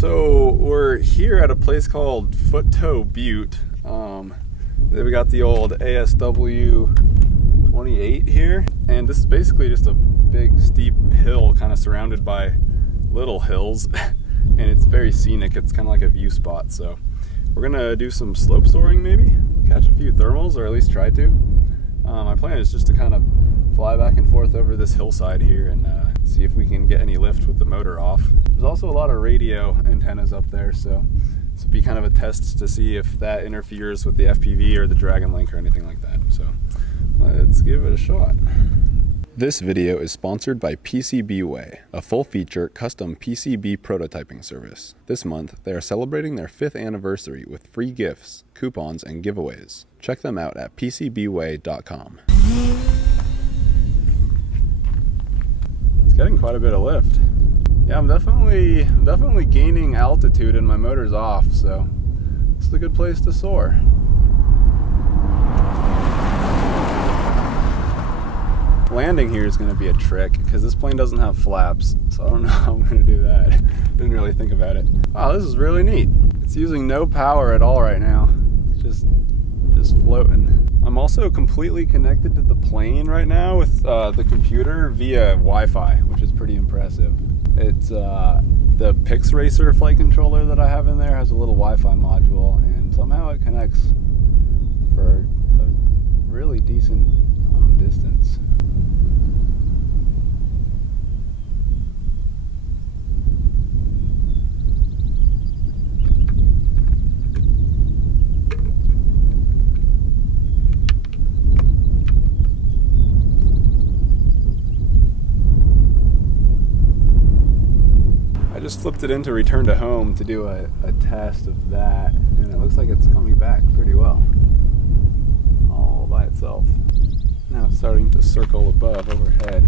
So we're here at a place called Steptoe Butte. Then we got the old ASW 28 here, and this is basically just a big steep hill kind of surrounded by little hills, and it's very scenic. It's kind of like a view spot. So we're gonna do some slope soaring, maybe catch a few thermals, or at least try to. My plan is just to kind of fly back and forth over this hillside here and see if we can get any lift with the motor off. There's also a lot of radio antennas up there, so this will be kind of a test to see if that interferes with the FPV or the Dragon Link or anything like that. So let's give it a shot. This video is sponsored by PCBWay, a full-feature custom PCB prototyping service. This month, they are celebrating their 5th anniversary with free gifts, coupons, and giveaways. Check them out at PCBWay.com. It's getting quite a bit of lift. Yeah, I'm definitely gaining altitude and my motor's off, so this is a good place to soar. Landing here is going to be a trick because this plane doesn't have flaps, so I don't know how I'm going to do that. Didn't really think about it. Wow, this is really neat. It's using no power at all right now. It's just floating. I'm also completely connected to the plane right now with the computer via Wi-Fi, which is pretty impressive. It's the Pix Racer flight controller that I have in there has a little Wi-Fi module, and somehow it connects for a really decent distance. I just flipped it into return to home to do a test of that, and it looks like it's coming back pretty well all by itself. Now it's starting to circle above overhead.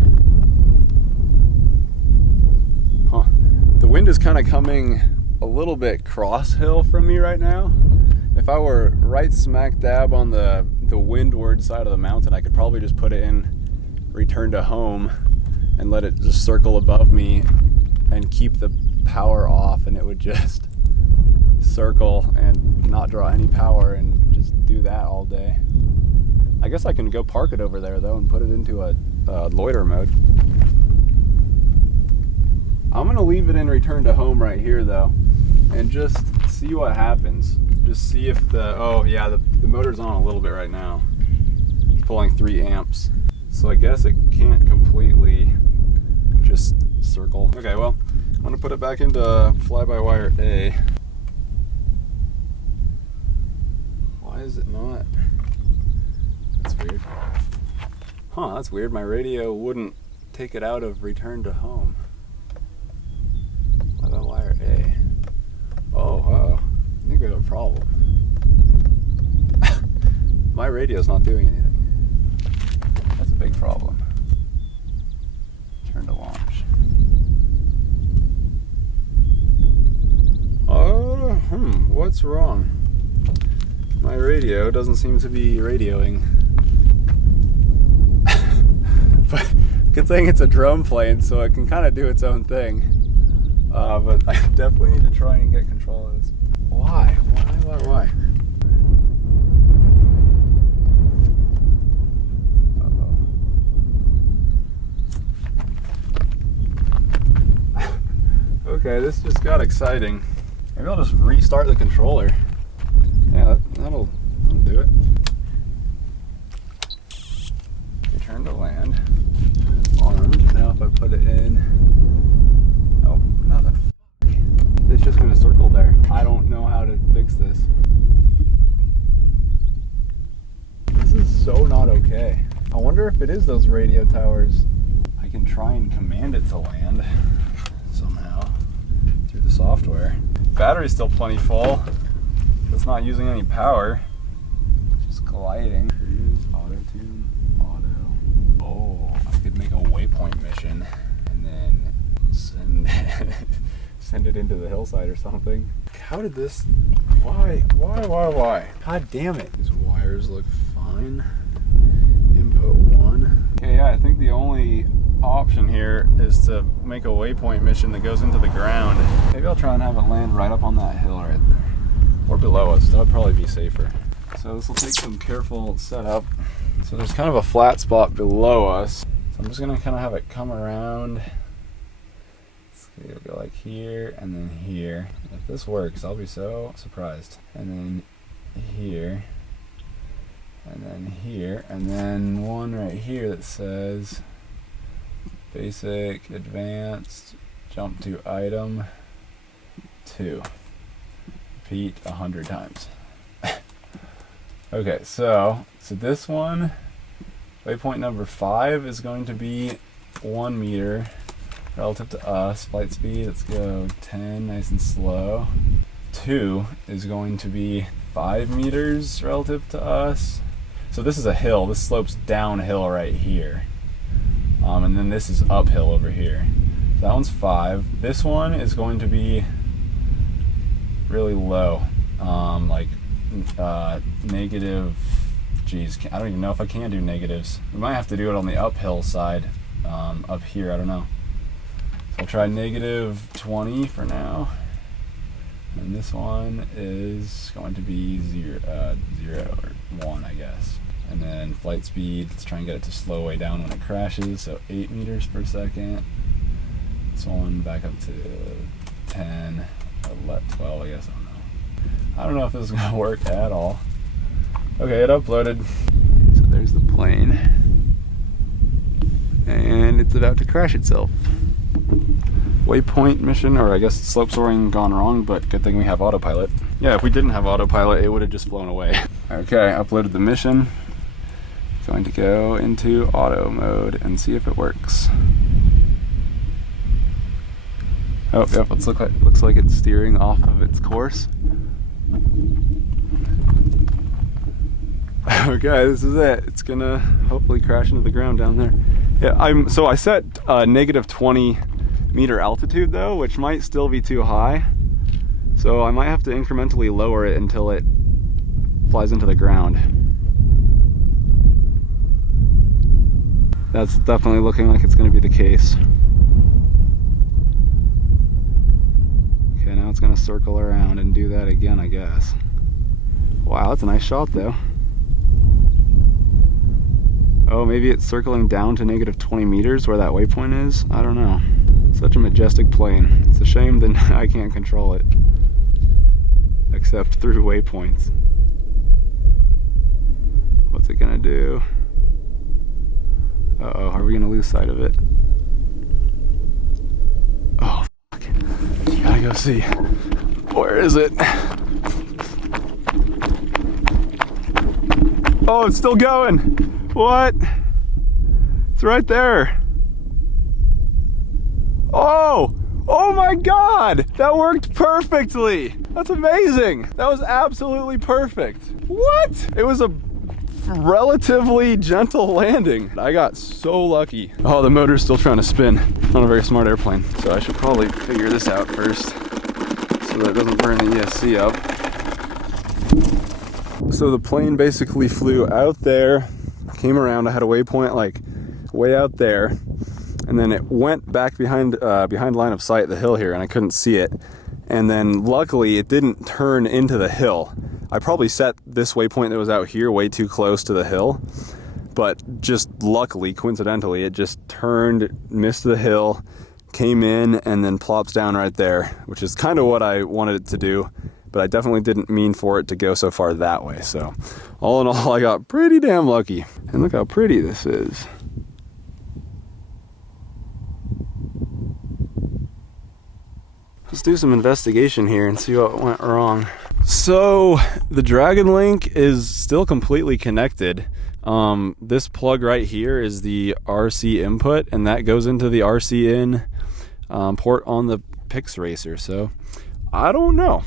Huh. The wind is kind of coming a little bit cross hill from me right now. If I were right smack dab on the windward side of the mountain, I could probably just put it in return to home and let it just circle above me and keep the power off, and it would just circle and not draw any power and just do that all day. I guess I can go park it over there though and put it into a loiter mode. I'm gonna leave it in return to home right here though and just see what happens. Just see if the motor's on a little bit right now. It's pulling 3 amps. So I guess it can't completely just circle. Okay, well, I'm gonna put it back into fly-by-wire A. Why is it not? That's weird. Huh, that's weird. My radio wouldn't take it out of return to home. Fly-by-wire A. Oh, I think we have a problem. My radio's not doing anything. That's a big problem. Turn to launch. What's wrong? My radio doesn't seem to be radioing. But good thing it's a drone plane, so it can kind of do its own thing. But I definitely need to try and get control of this. Why? Okay, this just got exciting. Maybe I'll just restart the controller. Yeah, that'll do it. Return to land. Armed. Now if I put it in... Oh, nothing. It's just gonna circle there. I don't know how to fix this. This is so not okay. I wonder if it is those radio towers. I can try and command it to land somehow through the software. Battery's still plenty full. It's not using any power. Just gliding. Cruise, auto tune, auto. Oh, I could make a waypoint mission and then send it into the hillside or something. How did this? Why? God damn it! These wires look fine. Input 1. Okay, yeah, I think the only option here is to make a waypoint mission that goes into the ground. Maybe I'll try and have it land right up on that hill right there. Or below us, that would probably be safer. So this will take some careful setup. So there's kind of a flat spot below us. So I'm just gonna kind of have it come around. It'll go like here and then here. If this works, I'll be so surprised. And then here, and then here, and then one right here that says basic, advanced, jump to item 2. Repeat 100 times. Okay, so this one, waypoint number 5 is going to be 1 meter relative to us. Flight speed, let's go 10, nice and slow. 2 is going to be 5 meters relative to us. So this is a hill, this slopes downhill right here. And then this is uphill over here. So that one's 5. This one is going to be really low, like negative, geez, I don't even know if I can do negatives. We might have to do it on the uphill side, up here, I don't know. So I'll try negative 20 for now. And this one is going to be 0 or 1, I guess. And then flight speed, let's try and get it to slow way down when it crashes, so 8 meters per second. This one back up to 10, 12, I guess, I don't know. I don't know if this is gonna work at all. Okay, it uploaded. So there's the plane. And it's about to crash itself. Waypoint mission, or I guess slope soaring gone wrong, but good thing we have autopilot. Yeah, if we didn't have autopilot, it would have just flown away. Okay, I uploaded the mission. Going to go into auto mode and see if it works. Oh, yep, looks like it's steering off of its course. Okay, this is it. It's gonna hopefully crash into the ground down there. Yeah, so I set negative 20 meter altitude though, which might still be too high. So I might have to incrementally lower it until it flies into the ground. That's definitely looking like it's going to be the case. Okay, now it's going to circle around and do that again, I guess. Wow, that's a nice shot though. Oh, maybe it's circling down to negative 20 meters where that waypoint is? I don't know. Such a majestic plane. It's a shame that I can't control it. Except through waypoints. What's it gonna do? Uh-oh, are we gonna lose sight of it? Oh, fuck. Gotta go see. Where is it? Oh, it's still going. What? It's right there. Oh! Oh my God! That worked perfectly! That's amazing! That was absolutely perfect. What? It was a relatively gentle landing. I got so lucky. Oh, the motor's still trying to spin. Not a very smart airplane. So I should probably figure this out first so that it doesn't burn the ESC up. So the plane basically flew out there, came around. I had a waypoint like way out there, and then it went back behind line of sight, the hill here, and I couldn't see it. And then luckily it didn't turn into the hill. I probably set this waypoint that was out here way too close to the hill, but just luckily, coincidentally, it just turned, missed the hill, came in, and then plops down right there, which is kind of what I wanted it to do, but I definitely didn't mean for it to go so far that way. So all in all, I got pretty damn lucky. And look how pretty this is. Let's do some investigation here and see what went wrong. So the Dragon Link is still completely connected. This plug right here is the RC input, and that goes into the RC in port on the Pix Racer. So I don't know.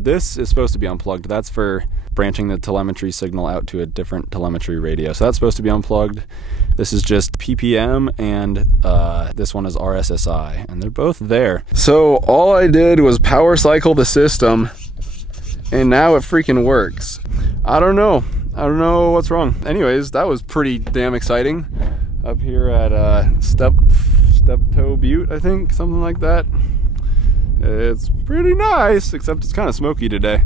This is supposed to be unplugged. That's for branching the telemetry signal out to a different telemetry radio. So that's supposed to be unplugged. This is just PPM, and this one is RSSI, and they're both there. So all I did was power cycle the system, and now it freaking works. I don't know what's wrong. Anyways, that was pretty damn exciting. up here at Steptoe Butte, I think, something like that. It's pretty nice, except it's kind of smoky today.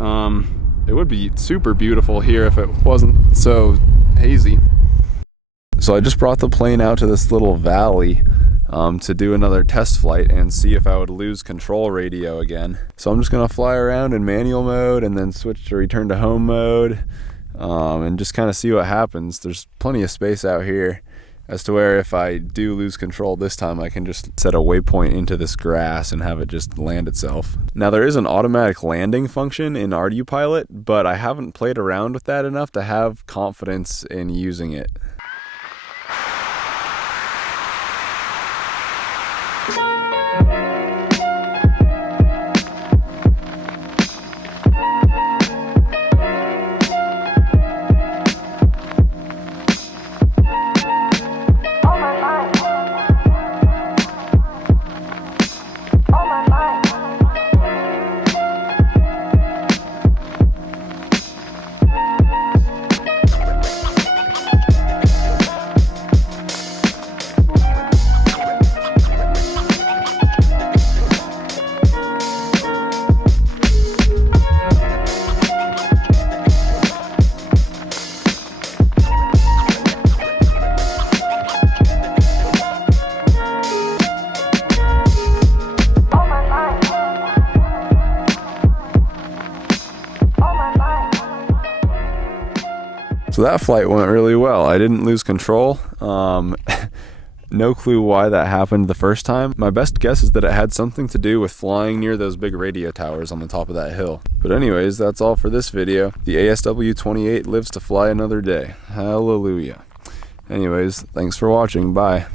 It would be super beautiful here if it wasn't so hazy. So I just brought the plane out to this little valley to do another test flight and see if I would lose control radio again. So I'm just gonna fly around in manual mode and then switch to return to home mode, and just kind of see what happens. There's plenty of space out here as to where if I do lose control this time, I can just set a waypoint into this grass and have it just land itself. Now there is an automatic landing function in Autopilot, but I haven't played around with that enough to have confidence in using it. So that flight went really well. I didn't lose control. No clue why that happened the first time. My best guess is that it had something to do with flying near those big radio towers on the top of that hill. But anyways, that's all for this video. The ASW-28 lives to fly another day. Hallelujah. Anyways, thanks for watching. Bye.